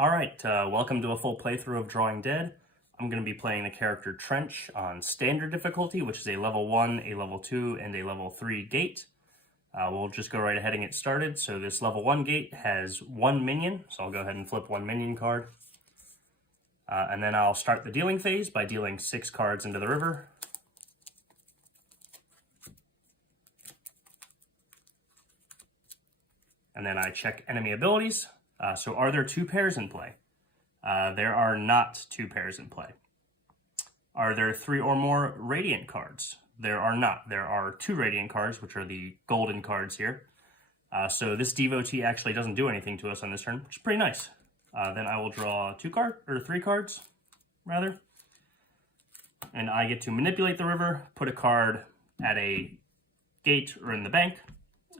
Alright, welcome to a full playthrough of Drawing Dead. I'm going to be playing the character Trench on standard difficulty, which is a level 1, a level 2, and a level 3 gate. We'll just go right ahead and get started. So this level 1 gate has 1 minion, so I'll go ahead and flip 1 minion card. And then I'll start the dealing phase by dealing 6 cards into the river. And then I check enemy abilities. So are there 2 pairs in play? There are not 2 pairs in play. Are there 3 or more Radiant cards? There are not. There are 2 Radiant cards, which are the golden cards here. So this Devotee actually doesn't do anything to us on this turn, which is pretty nice. Then I will draw 3 cards, rather. And I get to manipulate the river, put a card at a gate or in the bank,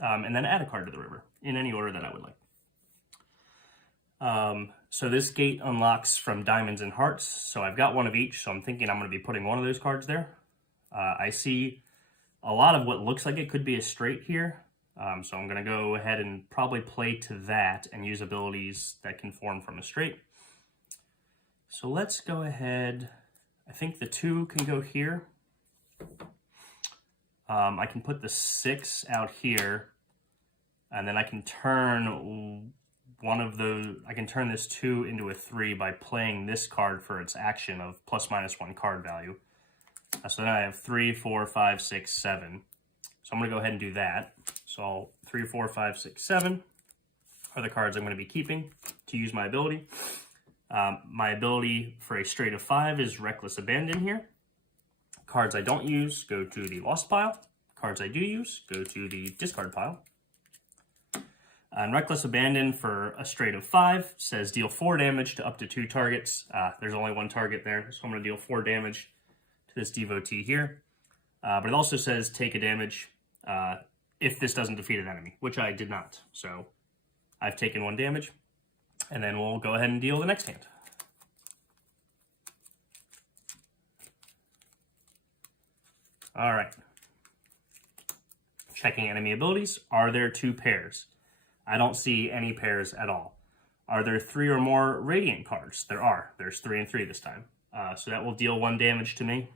and then add a card to the river in any order that I would like. So this gate unlocks from diamonds and hearts, so I've got one of each, so I'm thinking I'm going to be putting one of those cards there. I see a lot of what looks like it could be a straight here, so I'm going to go ahead and probably play to that and use abilities that can form from a straight. So let's go ahead. I think the 2 can go here. I can put the 6 out here, and then I can turn one of those. I can turn this 2 into a 3 by playing this card for its action of ±1 card value. So then I have 3, 4, 5, 6, 7. So I'm going to go ahead and do that. So 3, 4, 5, 6, 7 are the cards I'm going to be keeping to use my ability. My ability for a straight of 5 is Reckless Abandon here. Cards I don't use go to the lost pile. Cards I do use go to the discard pile. And Reckless Abandon for a straight of 5 says deal 4 damage to up to 2 targets. There's only 1 target there, so I'm going to deal 4 damage to this Devotee here. But it also says take a damage if this doesn't defeat an enemy, which I did not. So I've taken 1 damage, and then we'll go ahead and deal the next hand. All right. Checking enemy abilities. Are there 2 pairs? I don't see any pairs at all. Are there 3 or more Radiant cards? There are. There's 3 and 3 this time. So that will deal 1 damage to me.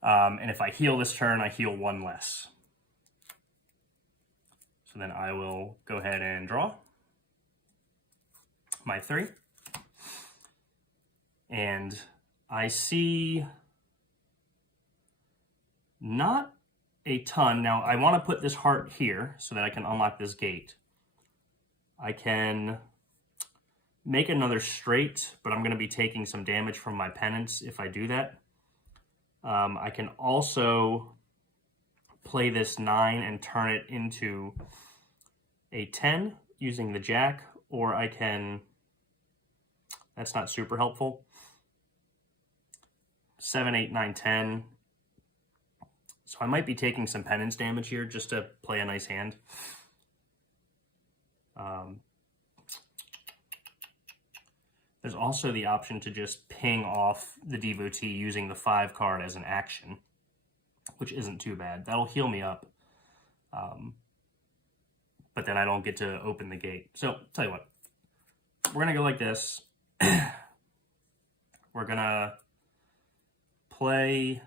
And if I heal this turn, I heal 1 less. So then I will go ahead and draw my 3. And I see not a ton. Now, I want to put this heart here so that I can unlock this gate. I can make another straight, but I'm going to be taking some damage from my penance if I do that. I can also play this 9 and turn it into a 10 using the jack, or I can, that's not super helpful, 7, 8, 9, 10. So I might be taking some penance damage here just to play a nice hand. There's also the option to just ping off the Devotee using the 5 card as an action, which isn't too bad. That'll heal me up. But then I don't get to open the gate. So, tell you what. We're going to go like this. We're going to play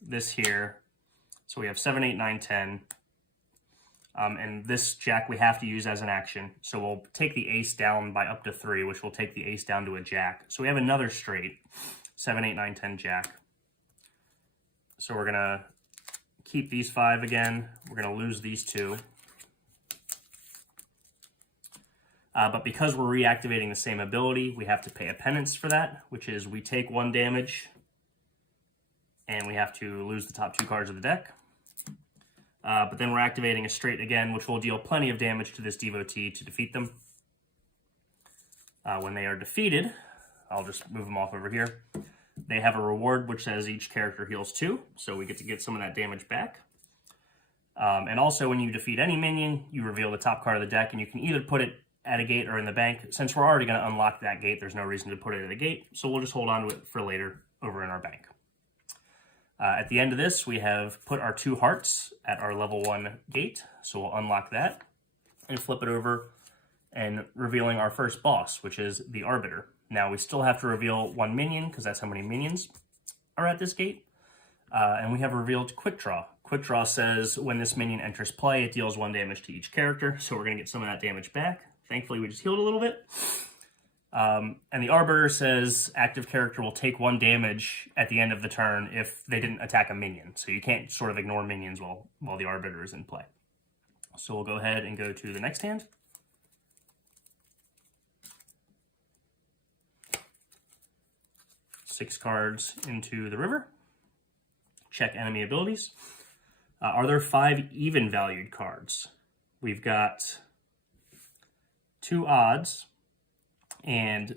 this here. So we have 7, 8, 9, 10. And this jack we have to use as an action. So we'll take the ace down by up to 3, which will take the ace down to a jack. So we have another straight, 7, 8, 9, 10 jack. So we're going to keep these 5 again. We're going to lose these 2. But because we're reactivating the same ability, we have to pay a penance for that, which is we take 1 damage, and we have to lose the top 2 cards of the deck. But then we're activating a straight again, which will deal plenty of damage to this Devotee to defeat them. When they are defeated, I'll just move them off over here. They have a reward which says each character heals 2, so we get to get some of that damage back. And also when you defeat any minion, you reveal the top card of the deck, and you can either put it at a gate or in the bank. Since we're already going to unlock that gate, there's no reason to put it at a gate, so we'll just hold on to it for later over in our bank. At the end of this, we have put our 2 hearts at our level 1 gate, so we'll unlock that and flip it over and revealing our first boss, which is the Arbiter. Now, we still have to reveal one minion, because that's how many minions are at this gate. And we have revealed Quick Draw. Quick Draw says when this minion enters play, it deals 1 damage to each character, so we're going to get some of that damage back. Thankfully, we just healed a little bit. And the Arbiter says active character will take 1 damage at the end of the turn if they didn't attack a minion. So you can't sort of ignore minions while the Arbiter is in play. So we'll go ahead and go to the next hand. Six cards into the river. Check enemy abilities. Are there 5 even valued cards? We've got 2 odds and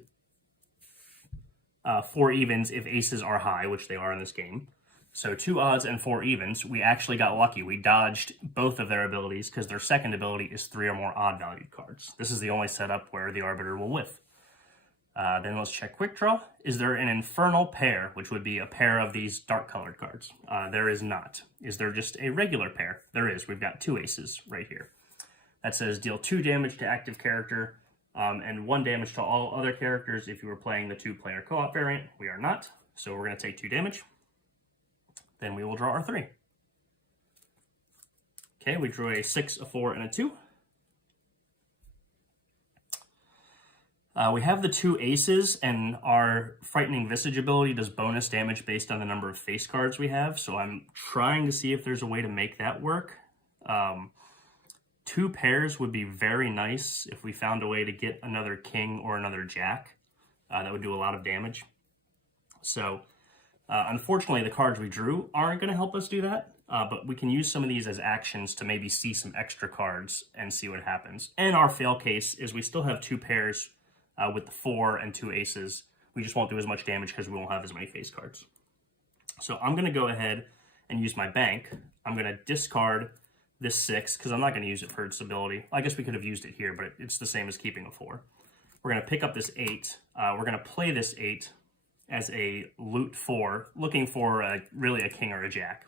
4 evens if aces are high, which they are in this game. So 2 odds and 4 evens. We actually got lucky. We dodged both of their abilities because their second ability is 3 or more odd valued cards. This is the only setup where the Arbiter will whiff. Then let's check Quick Draw. Is there an Infernal pair, which would be a pair of these dark colored cards? There is not. Is there just a regular pair? There is. We've got 2 aces right here. That says deal 2 damage to active character and 1 damage to all other characters if you were playing the 2-player co-op variant. We are not, so we're going to take 2 damage. Then we will draw our 3. Okay, we drew a 6, a 4, and a 2. We have the 2 aces, and our Frightening Visage ability does bonus damage based on the number of face cards we have, so I'm trying to see if there's a way to make that work. 2 pairs would be very nice if we found a way to get another king or another jack. That would do a lot of damage. So, unfortunately, the cards we drew aren't going to help us do that, but we can use some of these as actions to maybe see some extra cards and see what happens. And our fail case is we still have 2 pairs with the 4 and 2 aces. We just won't do as much damage because we won't have as many face cards. So I'm going to go ahead and use my bank. I'm going to discard this 6 because I'm not going to use it for its ability. I guess we could have used it here, but it's the same as keeping a 4. We're going to pick up this 8. We're going to play this 8 as a loot 4, looking for really a king or a jack.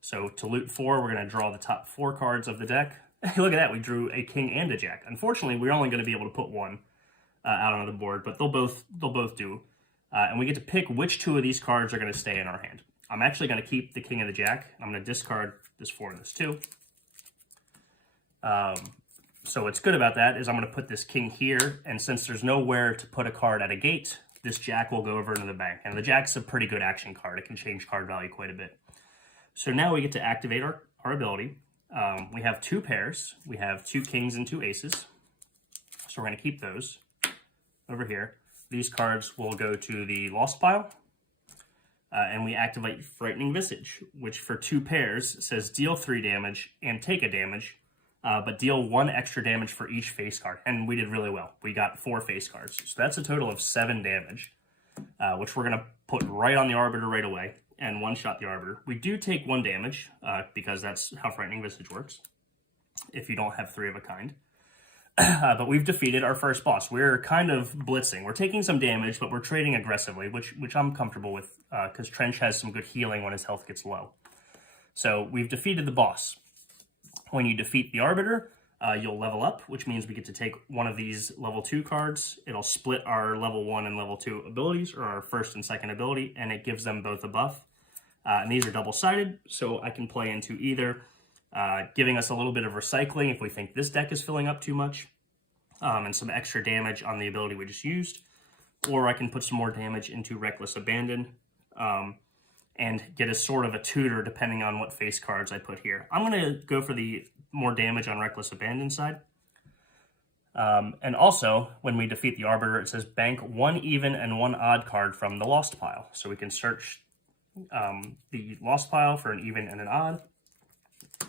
So to loot 4, we're going to draw the top 4 cards of the deck. Look at that, we drew a king and a jack. Unfortunately, we're only going to be able to put 1 out on the board, but they'll both do. And we get to pick which 2 of these cards are going to stay in our hand. I'm actually going to keep the king and the jack. I'm going to discard this 4 and this 2. So what's good about that is I'm going to put this king here, and since there's nowhere to put a card at a gate, this jack will go over into the bank. And the jack's a pretty good action card. It can change card value quite a bit. So now we get to activate our ability. We have 2 pairs. We have 2 kings and 2 aces. So we're going to keep those over here. These cards will go to the lost pile. And we activate Frightening Visage, which for 2 pairs says deal 3 damage and take a damage, but deal 1 extra damage for each face card. And we did really well. We got 4 face cards. So that's a total of 7 damage, which we're going to put right on the Arbiter right away and one-shot the Arbiter. We do take 1 damage because that's how Frightening Visage works if you don't have 3 of a kind. But we've defeated our first boss. We're kind of blitzing. We're taking some damage, but we're trading aggressively, which I'm comfortable with because Trench has some good healing when his health gets low. So we've defeated the boss. When you defeat the Arbiter, you'll level up, which means we get to take one of these level 2 cards. It'll split our level 1 and level 2 abilities, or our first and second ability, and it gives them both a buff. And these are double-sided, so I can play into either giving us a little bit of recycling if we think this deck is filling up too much, and some extra damage on the ability we just used, or I can put some more damage into Reckless Abandon and get a sort of a tutor depending on what face cards I put here. I'm going to go for the more damage on Reckless Abandon side. And also, when we defeat the Arbiter, it says bank 1 even and 1 odd card from the Lost Pile. So we can search the Lost Pile for an even and an odd.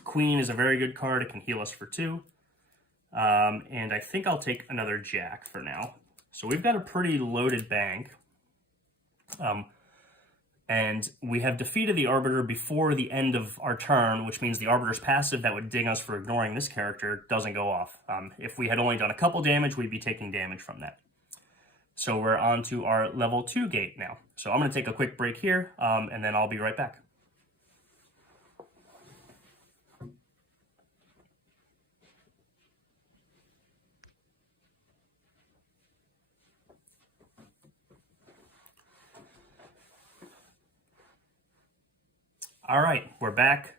Queen is a very good card. It can heal us for 2. And I think I'll take another jack for now. So we've got a pretty loaded bank. And we have defeated the Arbiter before the end of our turn, which means the Arbiter's passive that would ding us for ignoring this character doesn't go off. If we had only done a couple damage, we'd be taking damage from that. So we're on to our level 2 gate now. So I'm going to take a quick break here, and then I'll be right back. All right, we're back.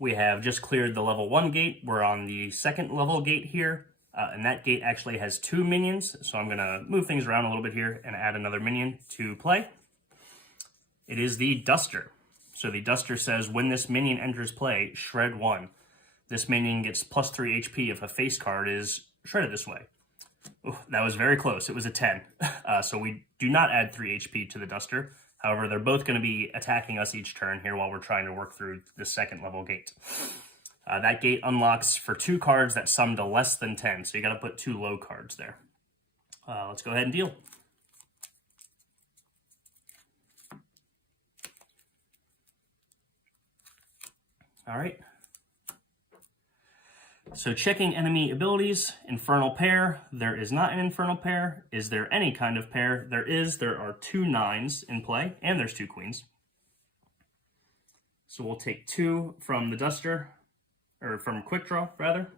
We have just cleared the level 1 gate. We're on the second level gate here, and that gate actually has 2 minions, so I'm going to move things around a little bit here and add another minion to play. It is the Duster. So the Duster says, when this minion enters play, shred 1. This minion gets plus 3 HP if a face card is shredded this way. Ooh, that was very close. It was a 10. So we do not add 3 HP to the Duster. However, they're both going to be attacking us each turn here while we're trying to work through the second level gate. That gate unlocks for 2 cards that sum to less than 10, so you got to put 2 low cards there. Let's go ahead and deal. All right. So checking enemy abilities, Infernal Pair. There is not an Infernal Pair. Is there any kind of pair? There is. There are 2 9s in play, and there's 2 queens. So we'll take 2 from the Duster, or from Quick Draw, rather.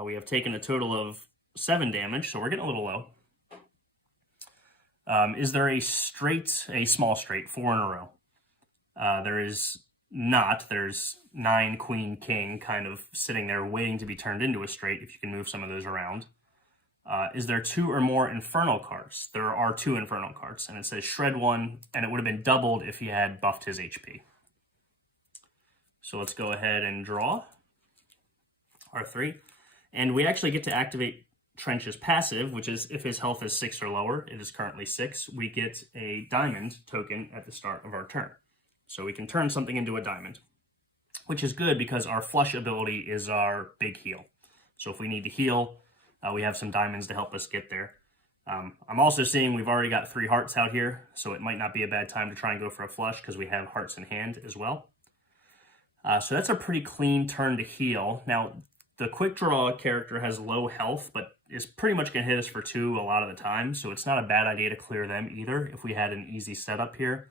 We have taken a total of 7 damage, so we're getting a little low. Is there a small straight, 4 in a row? There is not. There's 9 queen king kind of sitting there waiting to be turned into a straight if you can move some of those around. Is there 2 or more infernal cards? There are 2 infernal cards, and it says shred 1, and it would have been doubled if he had buffed his HP. So let's go ahead and draw our 3, and we actually get to activate Trench's passive, which is if his health is 6 or lower. It is currently 6. We get a diamond token at the start of our turn. So we can turn something into a diamond, which is good because our flush ability is our big heal. So if we need to heal, we have some diamonds to help us get there. I'm also seeing we've already got 3 hearts out here, so it might not be a bad time to try and go for a flush because we have hearts in hand as well. So that's a pretty clean turn to heal. Now, the Quick Draw character has low health, but is pretty much going to hit us for 2 a lot of the time, so it's not a bad idea to clear them either if we had an easy setup here.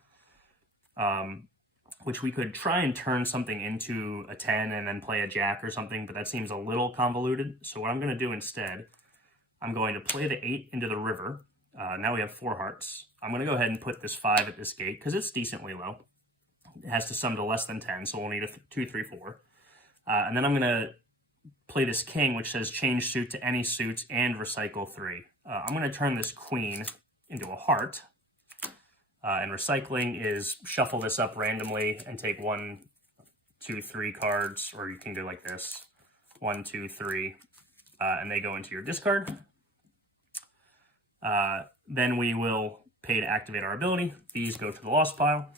Which we could try and turn something into a 10 and then play a jack or something, but that seems a little convoluted. So what I'm going to do instead, I'm going to play the 8 into the river. Now we have 4 hearts. I'm going to go ahead and put this 5 at this gate because it's decently low. It has to sum to less than 10, so we'll need a 2, 3, 4. And then I'm going to play this king, which says change suit to any suit and recycle 3. I'm going to turn this queen into a heart. And recycling is shuffle this up randomly and take 1, 2, 3 cards, or you can go like this, 1, 2, 3, and they go into your discard. Then we will pay to activate our ability. These go to the lost pile.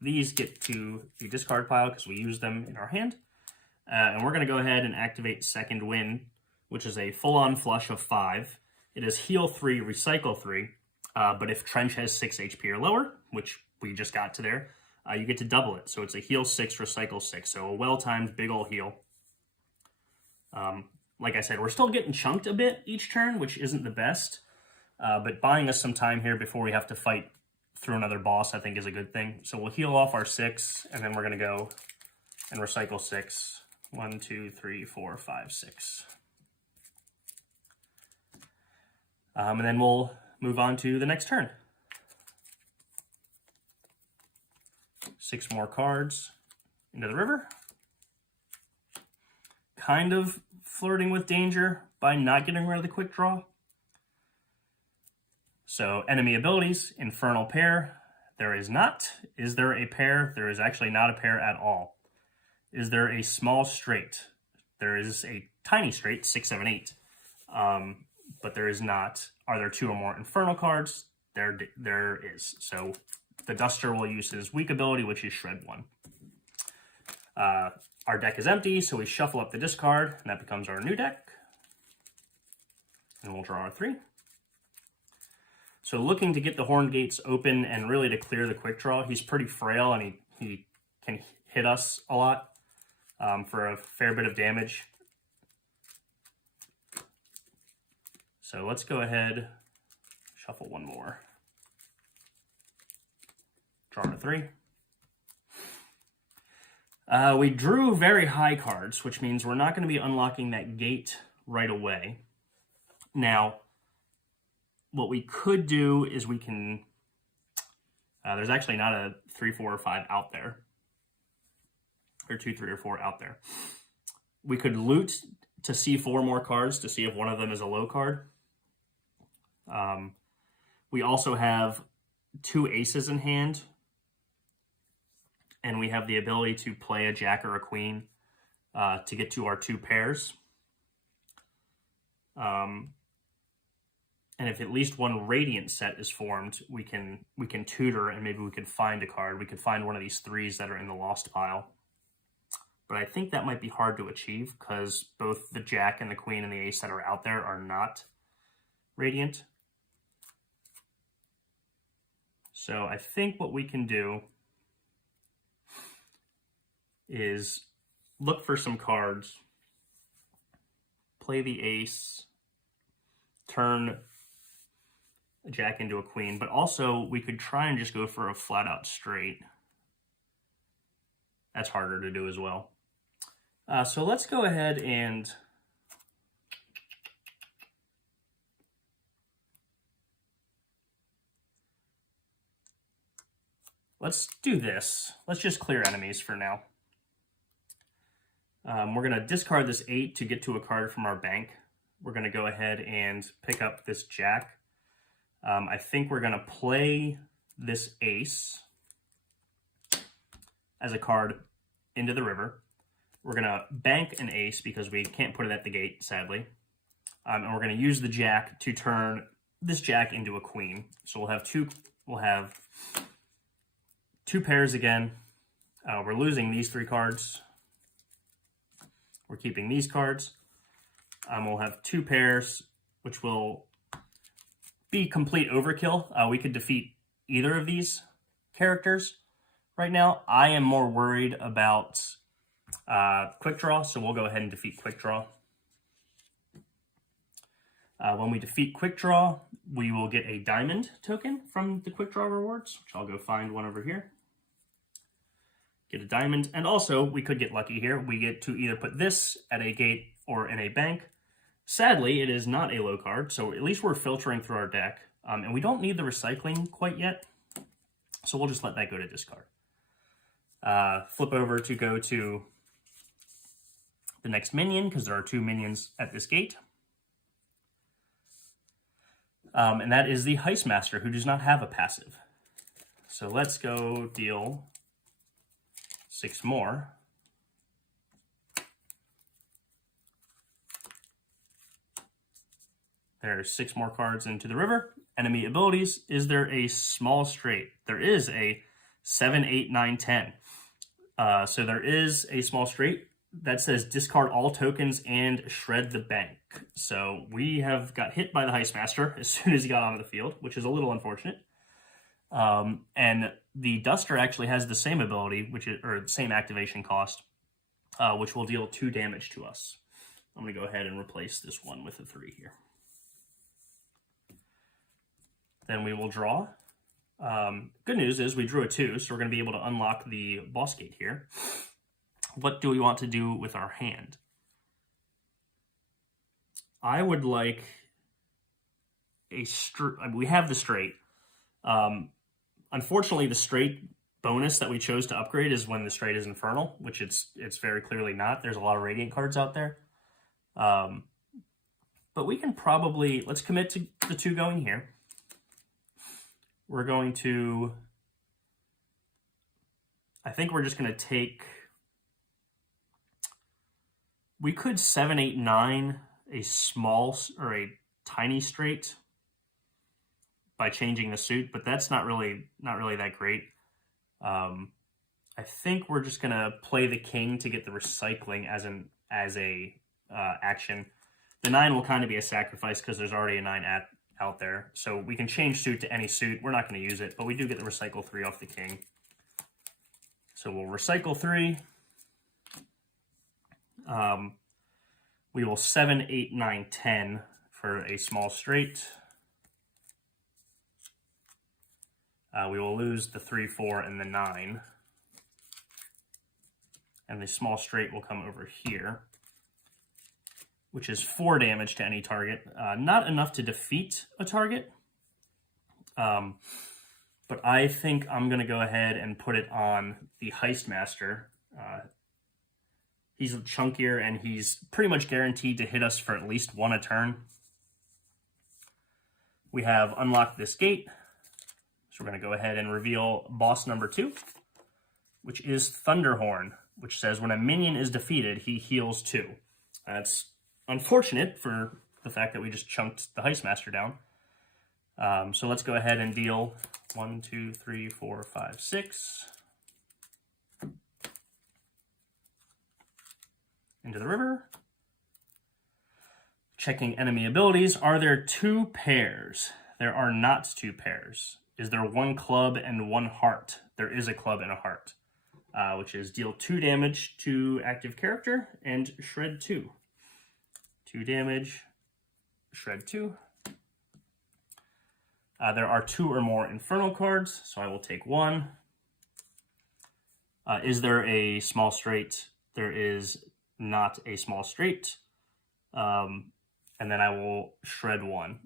These get to the discard pile because we use them in our hand. And we're going to go ahead and activate Second Wind, which is a full-on flush of 5. It is heal 3, recycle 3. But if Trench has 6 HP or lower, which we just got to there, you get to double it. So it's a heal 6, recycle 6. So a well-timed big ol' heal. Like I said, we're still getting chunked a bit each turn, which isn't the best. But buying us some time here before we have to fight through another boss, I think is a good thing. So we'll heal off our 6, and then we're going to go and recycle 6. 1, 2, 3, 4, 5, 6. And then we'll move on to the next turn. 6 more cards into the river. Kind of flirting with danger by not getting rid of the Quick Draw. So enemy abilities, Infernal Pair. There is not. Is there a pair? There is actually not a pair at all. Is there a small straight? There is a tiny straight, 6, 7, 8. But there is not. Are there 2 or more Infernal cards? There is. So the Duster will use his weak ability, which is Shred 1. Our deck is empty, so we shuffle up the discard, and that becomes our new deck. And we'll draw our 3. So looking to get the Horn Gates open and really to clear the Quick Draw. He's pretty frail, and he can hit us a lot for a fair bit of damage. So let's go ahead, shuffle 1 more. Draw a 3. We drew very high cards, which means we're not going to be unlocking that gate right away. Now, what we could do is we can There's actually not a 3, 4, or 5 out there. Or 2, 3, or 4 out there. We could loot to see 4 more cards to see if one of them is a low card. We also have 2 aces in hand. And we have the ability to play a jack or a queen to get to our 2 pairs. And if at least one Radiant set is formed, we can tutor and maybe we could find a card. We could find one of these 3s that are in the lost pile. But I think that might be hard to achieve because both the jack and the queen and the ace that are out there are not Radiant. So I think what we can do is look for some cards, play the ace, turn a jack into a queen, but also we could try and just go for a flat out straight. That's harder to do as well. So let's go ahead and let's do this. Let's just clear enemies for now. We're going to discard this 8 to get to a card from our bank. We're going to go ahead and pick up this jack. I think we're going to play this ace as a card into the river. We're going to bank an ace because we can't put it at the gate, sadly. And we're going to use the jack to turn this jack into a queen. So we'll have two pairs again. We're losing these 3 cards. We're keeping these cards. We'll have 2 pairs, which will be complete overkill. We could defeat either of these characters right now. I am more worried about Quick Draw, so we'll go ahead and defeat Quick Draw. When we defeat Quick Draw, we will get a diamond token from the Quick Draw rewards, which I'll go find one over here. Get a diamond, and also we could get lucky here. We get to either put this at a gate or in a bank. Sadly, it is not a low card, so at least we're filtering through our deck, and we don't need the recycling quite yet, so we'll just let that go to discard. Flip over to go to the next minion, because there are 2 minions at this gate. And that is the Heist Master, who does not have a passive. So let's go deal 6 more. There's 6 more cards into the river. Enemy abilities. Is there a small straight? There is a 7, 8, 9, 10. So there is a small straight that says discard all tokens and shred the bank. So we have got hit by the Heist Master as soon as he got onto the field, which is a little unfortunate. And the Duster actually has the same ability, or the same activation cost, which will deal 2 damage to us. I'm going to go ahead and replace this one with a 3 here. Then we will draw. Good news is we drew a 2, so we're going to be able to unlock the boss gate here. What do we want to do with our hand? I would like a straight. We have the straight. Unfortunately, the straight bonus that we chose to upgrade is when the straight is infernal, which it's very clearly not. There's a lot of Radiant cards out there. But we can probably, let's commit to the 2 going here. We're going to, I think we're just going to take, we could 7, 8, 9 a small or a tiny straight by changing the suit, but that's not really that great. I think we're just going to play the king to get the recycling as a action. The 9 will kind of be a sacrifice because there's already a 9 out there. So we can change suit to any suit. We're not going to use it, but we do get the recycle 3 off the king. So we'll recycle 3. We will 7, 8, 9, 10 for a small straight. We will lose the 3, 4, and the 9. And the small straight will come over here, which is 4 damage to any target. Not enough to defeat a target, But I think I'm going to go ahead and put it on the Heist Master. He's chunkier, and he's pretty much guaranteed to hit us for at least one a turn. We have unlocked this gate, so we're going to go ahead and reveal boss number 2, which is Thunderhorn, which says when a minion is defeated, he heals 2. That's unfortunate for the fact that we just chunked the Heist Master down. So let's go ahead and deal 1, 2, 3, 4, 5, 6 into the river. Checking enemy abilities. Are there 2 pairs? There are not 2 pairs. Is there 1 club and 1 heart? There is a club and a heart, which is deal 2 damage to active character and shred 2. 2 damage, shred 2. There are 2 or more Infernal cards, so I will take 1. Is there a small straight? There is not a small straight. And then I will shred 1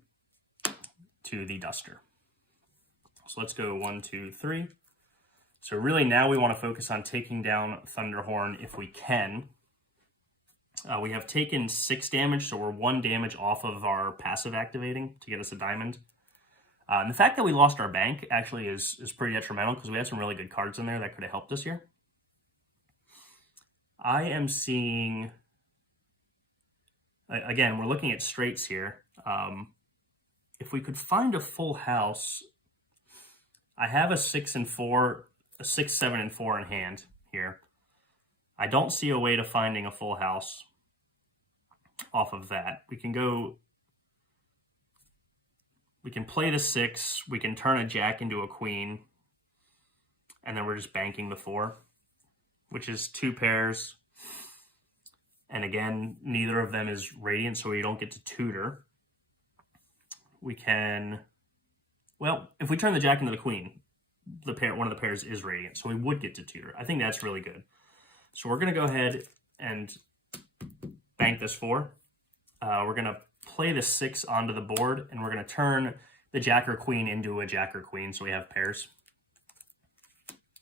to the Duster. So let's go 1, 2, 3. So really now we want to focus on taking down Thunderhorn if we can. We have taken 6 damage, so we're 1 damage off of our passive activating to get us a diamond. And the fact that we lost our bank actually is pretty detrimental because we had some really good cards in there that could have helped us here. I am seeing... Again, we're looking at straights here. If we could find a full house, I have a 6 and 4, a 6, 7, and 4 in hand here. I don't see a way to finding a full house off of that. We can play the 6, we can turn a jack into a queen, and then we're just banking the 4, which is 2 pairs. And again, neither of them is radiant, so we don't get to tutor. We can, well, if we turn the jack into the queen, one of the pairs is radiant, so we would get to tutor. I think that's really good. So we're going to go ahead and bank this 4. We're going to play the 6 onto the board, and we're going to turn the jack or queen into a jack or queen, so we have pairs.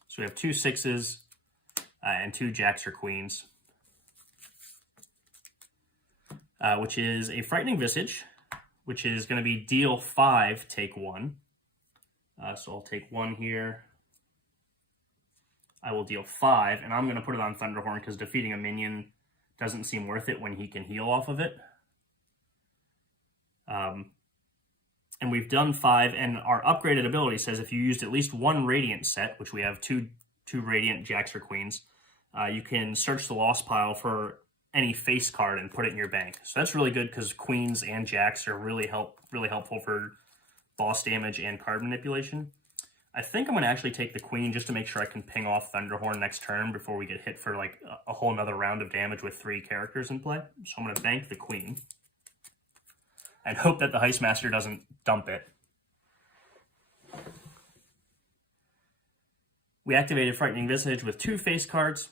So we have 2 6s and 2 jacks or queens. Which is a Frightening Visage, which is going to be deal 5, take 1. So I'll take 1 here. I will deal 5, and I'm going to put it on Thunderhorn because defeating a minion doesn't seem worth it when he can heal off of it. And we've done 5, and our upgraded ability says if you used at least 1 Radiant set, which we have 2 Radiant jacks or queens, you can search the lost pile for any face card and put it in your bank. So that's really good because queens and jacks are really helpful for boss damage and card manipulation. I think I'm going to actually take the queen just to make sure I can ping off Thunderhorn next turn before we get hit for like a whole nother round of damage with 3 characters in play. So I'm going to bank the queen and hope that the Heist Master doesn't dump it. We activated Frightening Visage with 2 face cards.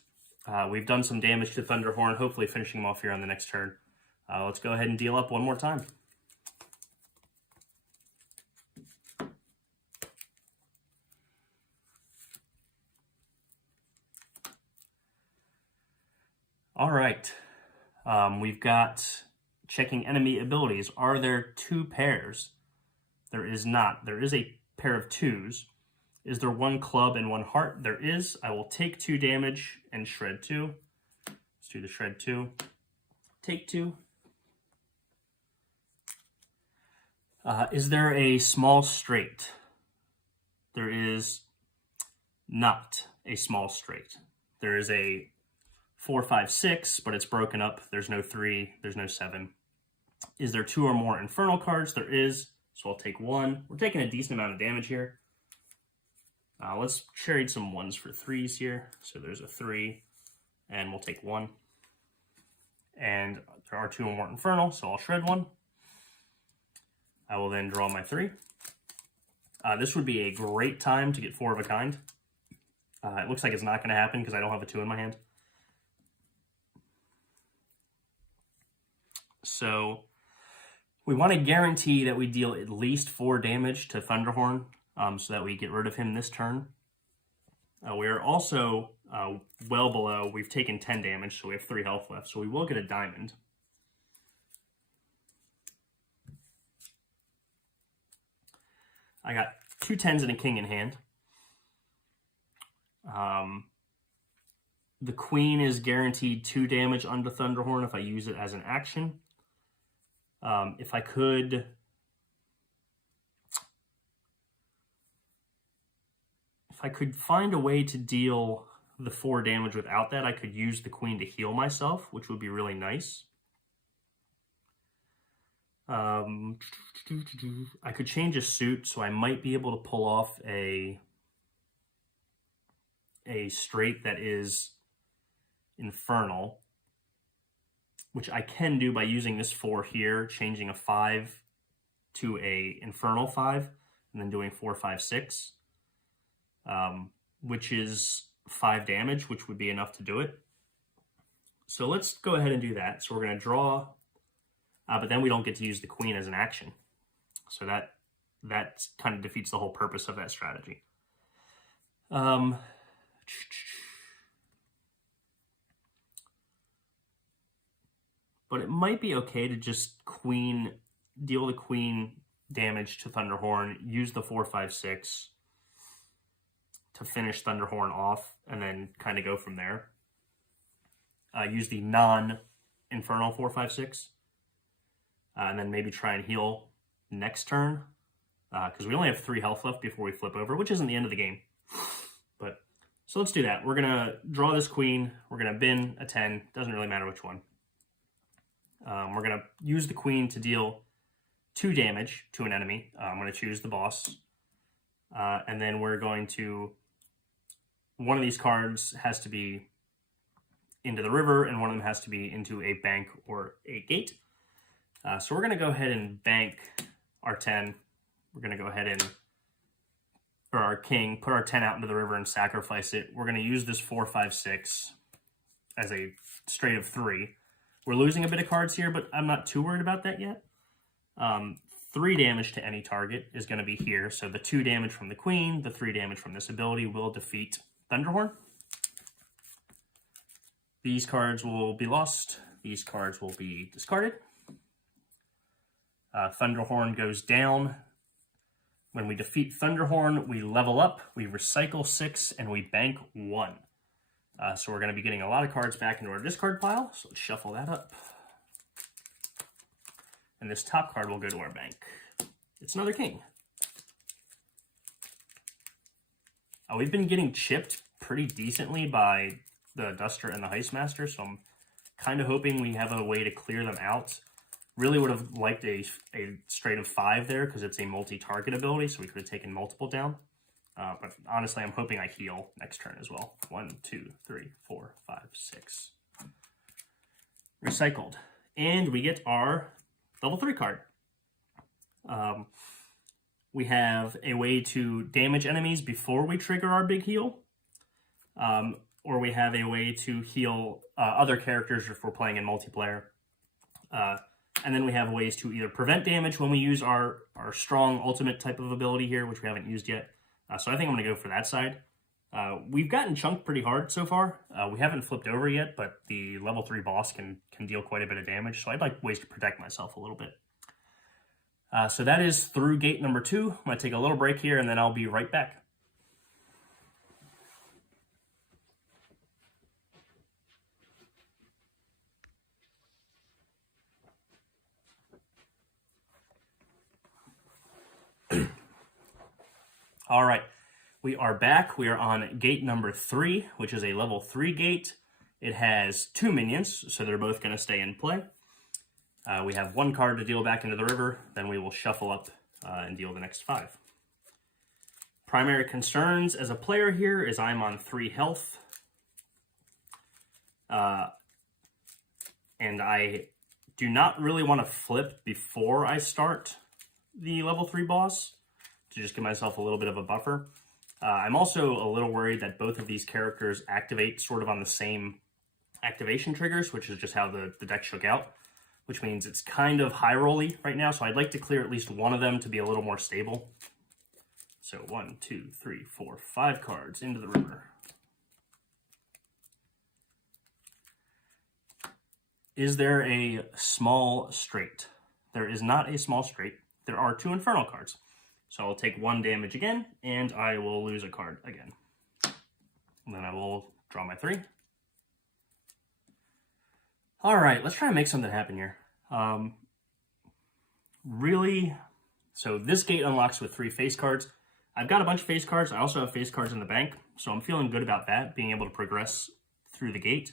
We've done some damage to Thunderhorn, hopefully finishing him off here on the next turn. Let's go ahead and deal up one more time. All right. We've got checking enemy abilities. Are there 2 pairs? There is not. There is a pair of 2s. Is there 1 club and 1 heart? There is. I will take 2 damage and shred 2. Let's do the shred 2. Take 2. Is there a small straight? There is not a small straight. There is a 4, 5, 6, but it's broken up. There's no 3. There's no 7. Is there 2 or more Infernal cards? There is. So I'll take 1. We're taking a decent amount of damage here. Let's trade some 1s for 3s here. So there's a 3, and we'll take 1. And there are 2 or more Infernal, so I'll shred 1. I will then draw my 3. This would be a great time to get 4 of a kind. It looks like it's not going to happen because I don't have a 2 in my hand. So we want to guarantee that we deal at least 4 damage to Thunderhorn. so that we get rid of him this turn. We're also well below. We've taken 10 damage, so we have 3 health left. So we will get a diamond. I got 2 10s and a king in hand. The queen is guaranteed 2 damage onto Thunderhorn if I use it as an action. If I could... If I could find a way to deal the 4 damage without that, I could use the queen to heal myself, which would be really nice. I could change a suit, so I might be able to pull off a straight that is infernal, which I can do by using this 4 here, changing a 5 to a infernal 5, and then doing 4, 5, 6. Which is 5 damage, which would be enough to do it. So let's go ahead and do that. So we're going to draw, but then we don't get to use the queen as an action. So that kind of defeats the whole purpose of that strategy. But it might be okay to just deal the queen damage to Thunderhorn, use the 4, 5, 6 to finish Thunderhorn off, and then kind of go from there. Use the non-infernal 4, 5, 6, and then maybe try and heal next turn, because we only have 3 health left before we flip over, which isn't the end of the game. But so let's do that. We're gonna draw this queen. We're gonna bin a 10. Doesn't really matter which one. We're gonna use the queen to deal 2 damage to an enemy. I'm gonna choose the boss, and then we're going to. One of these cards has to be into the river, and one of them has to be into a bank or a gate. So we're going to go ahead and bank our 10. We're going to go ahead and, for our king, put our 10 out into the river and sacrifice it. We're going to use this 4, 5, 6 as a straight of 3. We're losing a bit of cards here, but I'm not too worried about that yet. 3 damage to any target is going to be here. So the 2 damage from the queen, the 3 damage from this ability will defeat Thunderhorn. These cards will be lost. These cards will be discarded. Thunderhorn goes down. When we defeat Thunderhorn, we level up, we recycle 6, and we bank 1. So we're going to be getting a lot of cards back into our discard pile. So let's shuffle that up. And this top card will go to our bank. It's another king. We've been getting chipped pretty decently by the Duster and the Heistmaster, so I'm kind of hoping we have a way to clear them out. Really would have liked a straight of 5 there, because it's a multi-target ability, so we could have taken multiple down. But honestly, I'm hoping I heal next turn as well. 1, 2, 3, 4, 5, 6. Recycled. And we get our level 3 card. We have a way to damage enemies before we trigger our big heal. Or we have a way to heal other characters if we're playing in multiplayer. And then we have ways to either prevent damage when we use our strong ultimate type of ability here, which we haven't used yet. So I think I'm going to go for that side. We've gotten chunked pretty hard so far. We haven't flipped over yet, but the level 3 boss can deal quite a bit of damage. So I'd like ways to protect myself a little bit. So that is through gate number 2. I'm going to take a little break here, and then I'll be right back. All right, we are back. We are on gate number 3, which is a level 3 gate. It has 2 minions, so they're both going to stay in play. We have 1 card to deal back into the river, then we will shuffle up and deal the next 5. Primary concerns as a player here is I'm on 3 health. And I do not really want to flip before I start the level 3 boss, to just give myself a little bit of a buffer. I'm also a little worried that both of these characters activate sort of on the same activation triggers, which is just how the deck shook out, which means it's kind of high rolly right now, so I'd like to clear at least one of them to be a little more stable. So 1, 2, 3, 4, 5 cards into the river. Is there a small straight? There is not a small straight. There are 2 infernal cards. So I'll take 1 damage again, and I will lose a card again. And then I will draw my 3. All right, let's try and make something happen here. Really, so this gate unlocks with 3 face cards. I've got a bunch of face cards. I also have face cards in the bank, so I'm feeling good about that, being able to progress through the gate.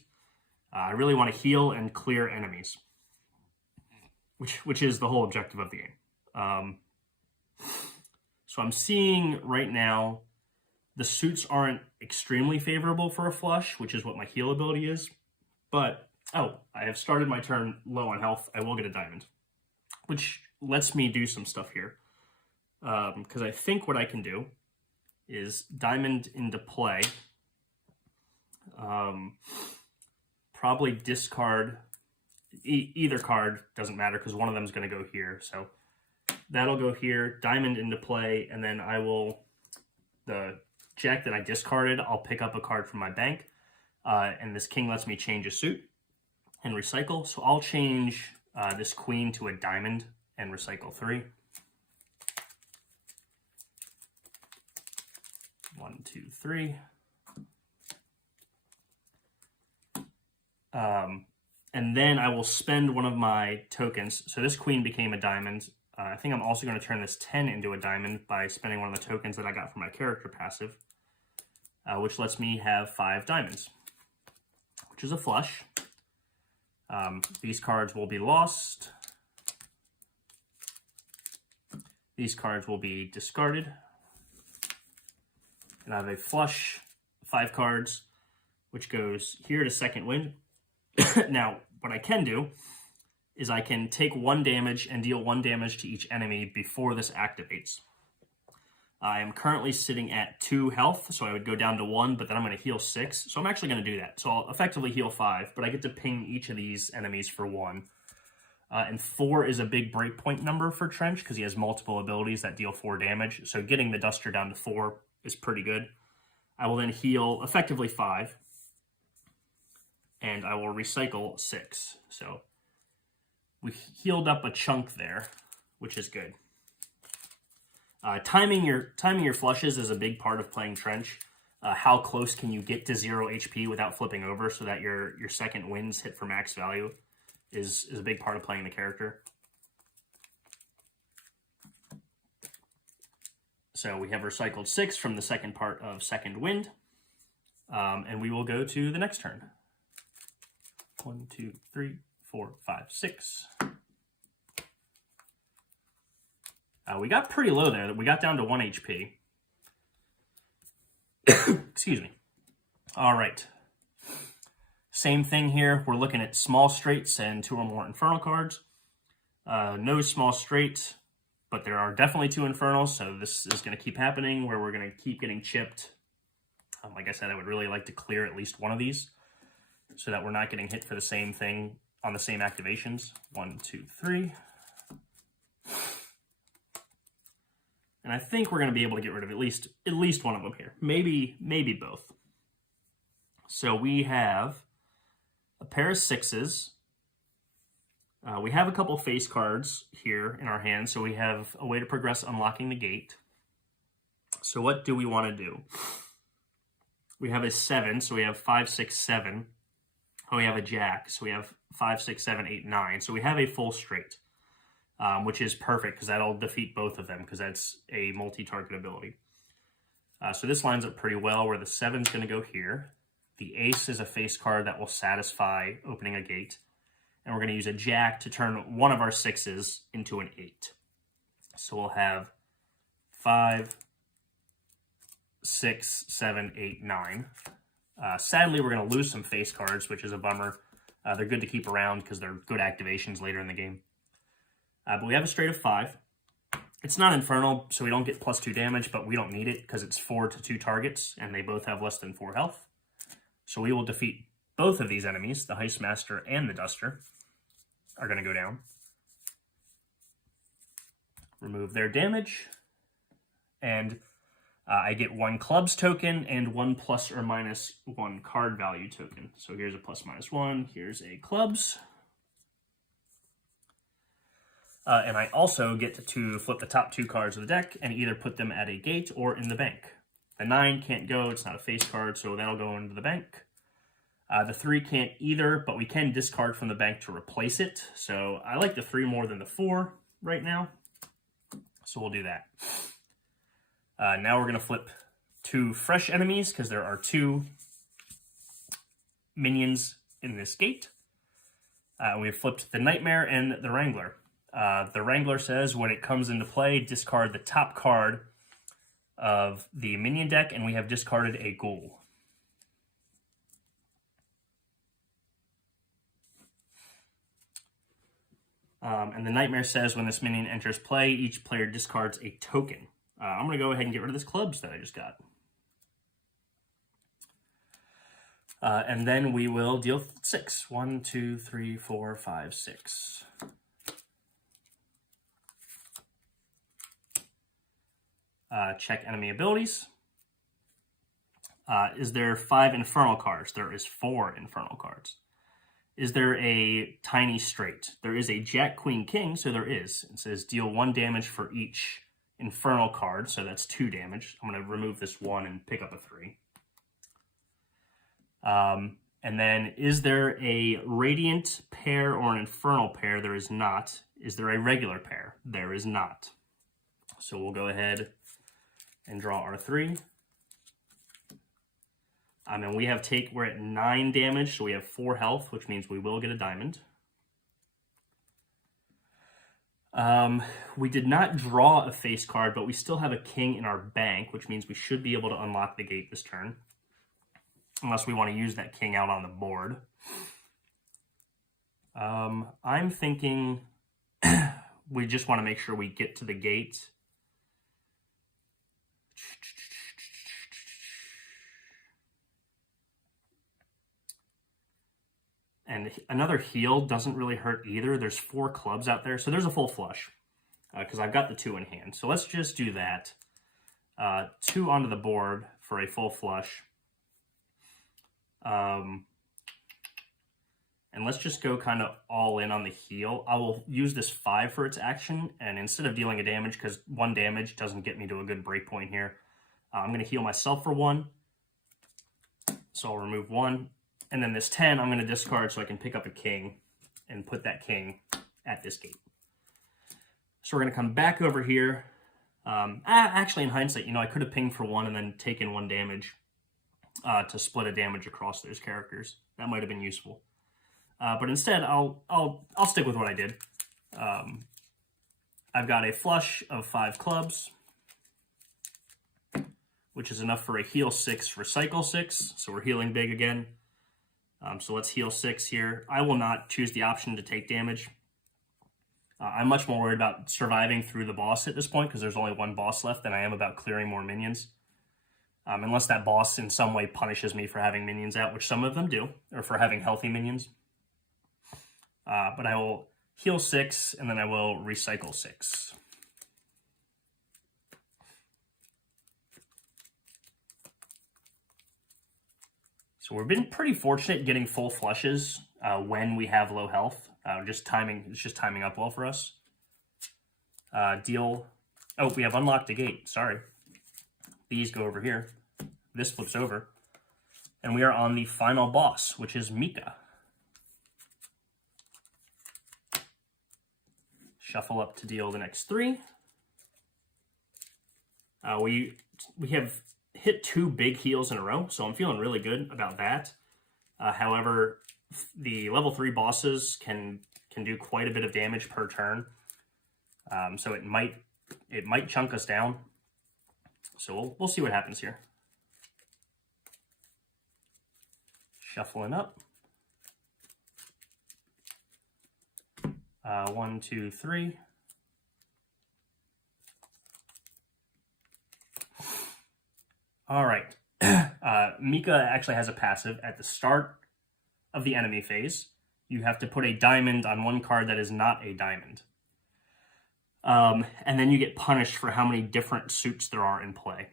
I really want to heal and clear enemies, which is the whole objective of the game. So I'm seeing right now the suits aren't extremely favorable for a flush, which is what my heal ability is. But, oh, I have started my turn low on health. I will get a diamond, which lets me do some stuff here. Because I think what I can do is diamond into play. Probably discard either card, doesn't matter because one of them is going to go here. So that'll go here, diamond into play, and then I will, the jack that I discarded, I'll pick up a card from my bank. And this king lets me change a suit and recycle. So I'll change this queen to a diamond and recycle 3. 1, 2, 3. And then I will spend one of my tokens. So this queen became a diamond. I think I'm also going to turn this 10 into a diamond by spending one of the tokens that I got from my character passive, which lets me have 5 diamonds, which is a flush. These cards will be lost. These cards will be discarded. And I have a flush, 5 cards, which goes here to second wind. Now, what I can do is I can take 1 damage and deal 1 damage to each enemy before this activates. I am currently sitting at 2 health, so I would go down to 1, but then I'm going to heal 6. So I'm actually going to do that. So I'll effectively heal 5, but I get to ping each of these enemies for 1. And 4 is a big breakpoint number for Trench because he has multiple abilities that deal 4 damage. So getting the Duster down to 4 is pretty good. I will then heal effectively 5. And I will recycle 6. So we healed up a chunk there, which is good. Timing your flushes is a big part of playing Trench. How close can you get to 0 HP without flipping over so that your second wins hit for max value is a big part of playing the character. So we have recycled 6 from the second part of second wind. And we will go to the next turn. 1, 2, 3, 4, 5, 6. We got pretty low there. We got down to 1 HP. Excuse me. All right. Same thing here. We're looking at small straights and 2 or more infernal cards. No small straight, but there are definitely 2 infernals, so this is going to keep happening where we're going to keep getting chipped. Like I said, I would really like to clear at least one of these so that we're not getting hit for the same thing on the same activations. 1, 2, 3. And I think we're going to be able to get rid of at least one of them here. Maybe both. So we have a pair of 6s. We have a couple face cards here in our hand, so we have a way to progress unlocking the gate. So what do we want to do? We have a 7, so we have 5, 6, 7. We have a jack, so we have 5, 6, 7, 8, 9. So we have a full straight, which is perfect because that'll defeat both of them because that's a multi-target ability. So this lines up pretty well where the 7's going to go here. The ace is a face card that will satisfy opening a gate. And we're going to use a jack to turn one of our 6s into an 8. So we'll have 5, 6, 7, 8, 9. Sadly, we're going to lose some face cards, which is a bummer. They're good to keep around because they're good activations later in the game. But we have a straight of 5. It's not infernal, so we don't get +2 damage, but we don't need it because it's 4 to 2 targets, and they both have less than 4 health. So we will defeat both of these enemies, the Heist Master and the Duster, are going to go down. Remove their damage, and I get 1 clubs token and 1 plus or minus 1 card value token. So here's a plus minus 1, here's a clubs. And I also get to flip the top 2 cards of the deck and either put them at a gate or in the bank. The 9 can't go, it's not a face card, so that'll go into the bank. The 3 can't either, but we can discard from the bank to replace it. So I like the 3 more than the 4 right now. So we'll do that. Now we're going to flip 2 fresh enemies because there are 2 minions in this gate. We have flipped the Nightmare and the Wrangler. The Wrangler says when it comes into play, discard the top card of the minion deck, and we have discarded a Ghoul. And the Nightmare says when this minion enters play, each player discards a token. I'm going to go ahead and get rid of this clubs that I just got. And then we will deal 6. 1, 2, 3, 4, 5, 6. Check enemy abilities. Is there 5 Infernal cards? There is 4 Infernal cards. Is there a tiny straight? There is a Jack, Queen, King, so there is. It says deal 1 damage for each Infernal card, so that's 2 damage. I'm going to remove this 1 and pick up a 3. And then, is there a Radiant pair or an Infernal pair? There is not. Is there a regular pair? There is not. So we'll go ahead and draw our 3. And we're at 9 damage, so we have 4 health, which means we will get a diamond. We did not draw a face card, but we still have a king in our bank, which means we should be able to unlock the gate this turn. Unless we want to use that king out on the board. I'm thinking we just want to make sure we get to the gate. And another heal doesn't really hurt either. There's 4 clubs out there, so there's a full flush. Because I've got the 2 in hand. So let's just do that. 2 onto the board for a full flush. And let's just go kind of all in on the heal. I will use this 5 for its action, and instead of dealing a damage, because 1 damage doesn't get me to a good breakpoint here, I'm going to heal myself for 1. So I'll remove 1. And then this 10, I'm going to discard so I can pick up a king and put that king at this gate. So we're going to come back over here. Actually, in hindsight, I could have pinged for 1 and then taken 1 damage to split a damage across those characters. That might have been useful. But instead, I'll stick with what I did. I've got a flush of 5 clubs, which is enough for a heal 6, recycle 6. So we're healing big again. So let's heal 6 here. I will not choose the option to take damage. I'm much more worried about surviving through the boss at this point because there's only 1 boss left than I am about clearing more minions. Unless that boss in some way punishes me for having minions out, which some of them do, or for having healthy minions. But I will heal 6, and then I will recycle 6. So we've been pretty fortunate getting full flushes when we have low health. It's just timing up well for us. Oh, we have unlocked a gate. Sorry. These go over here. This flips over. And we are on the final boss, which is Mika. Shuffle up to deal the next 3. We have hit 2 big heals in a row, so I'm feeling really good about that. However, the level 3 bosses can do quite a bit of damage per turn, so it might chunk us down. So we'll see what happens here. Shuffling up. 1, 2, 3. All right. Mika actually has a passive at the start of the enemy phase. You have to put a diamond on 1 card that is not a diamond. And then you get punished for how many different suits there are in play.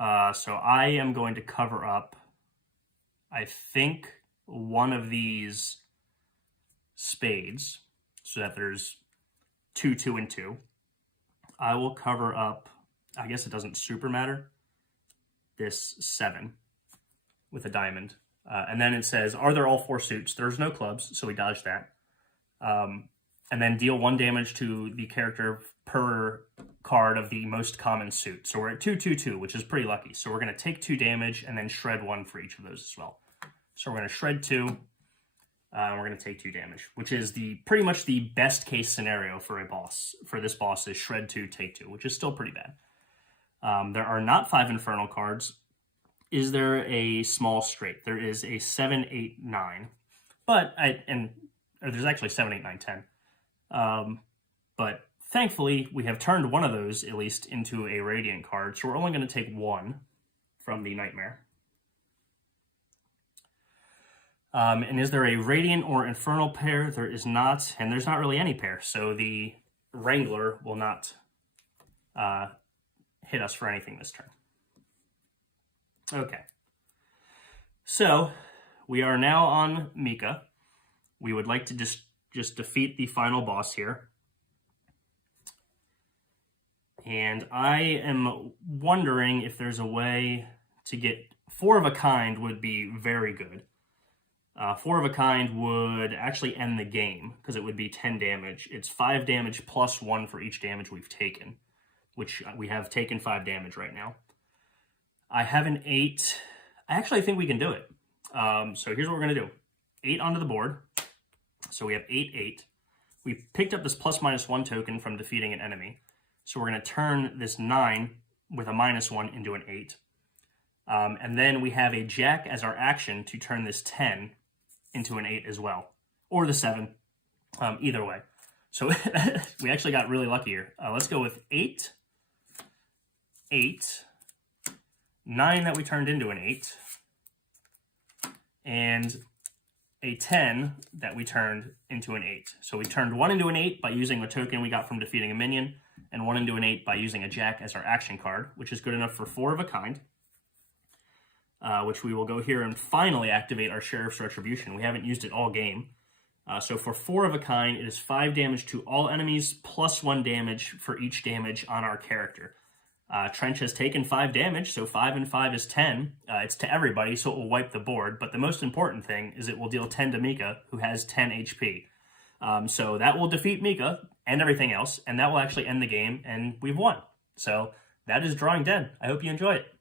So I am going to cover up, I think, one of these spades so that there's 2, 2, and 2. I will cover up, I guess it doesn't super matter, this 7 with a diamond. And then it says, are there all 4 suits? There's no clubs, so we dodged that. And then deal 1 damage to the character per card of the most common suit. So we're at 2, 2, 2, which is pretty lucky. So we're going to take 2 damage and then shred 1 for each of those as well. So we're going to shred 2, and we're going to take 2 damage, which is pretty much the best case scenario for a boss. For this boss is shred 2, take 2, which is still pretty bad. There are not 5 infernal cards. Is there a small straight? There is a 7, 8, 9. But there's actually 7, 8, 9, 10. But thankfully, we have turned one of those, at least, into a Radiant card. So we're only going to take 1 from the Nightmare. And is there a Radiant or Infernal pair? There is not, and there's not really any pair. So the Wrangler will not hit us for anything this turn. Okay. So we are now on Mika. We would like to just defeat the final boss here. And I am wondering if there's a way to get 4 of a kind would be very good. 4 of a kind would actually end the game because it would be 10 damage. It's 5 damage plus 1 for each damage we've taken, which we have taken 5 damage right now. I have an 8. I actually think we can do it. So here's what we're going to do. 8 onto the board. So we have 8, 8. We picked up this ±1 token from defeating an enemy. So we're going to turn this 9 with a -1 into an 8. And then we have a jack as our action to turn this 10 into an 8 as well. Or the 7. Either way. So we actually got really lucky here. Let's go with 8, 8, 9 that we turned into an 8, and a 10 that we turned into an 8. So we turned 1 into an 8 by using a token we got from defeating a minion, and 1 into an 8 by using a jack as our action card, which is good enough for 4 of a kind, which we will go here and finally activate our Sheriff's Retribution. We haven't used it all game. So for 4 of a kind, it is 5 damage to all enemies, plus 1 damage for each damage on our character. Trench has taken 5 damage, so 5 and 5 is 10. It's to everybody, so it will wipe the board. But the most important thing is it will deal 10 to Mika, who has 10 HP. So that will defeat Mika and everything else, and that will actually end the game, and we've won. So that is Drawing Dead. I hope you enjoyed it.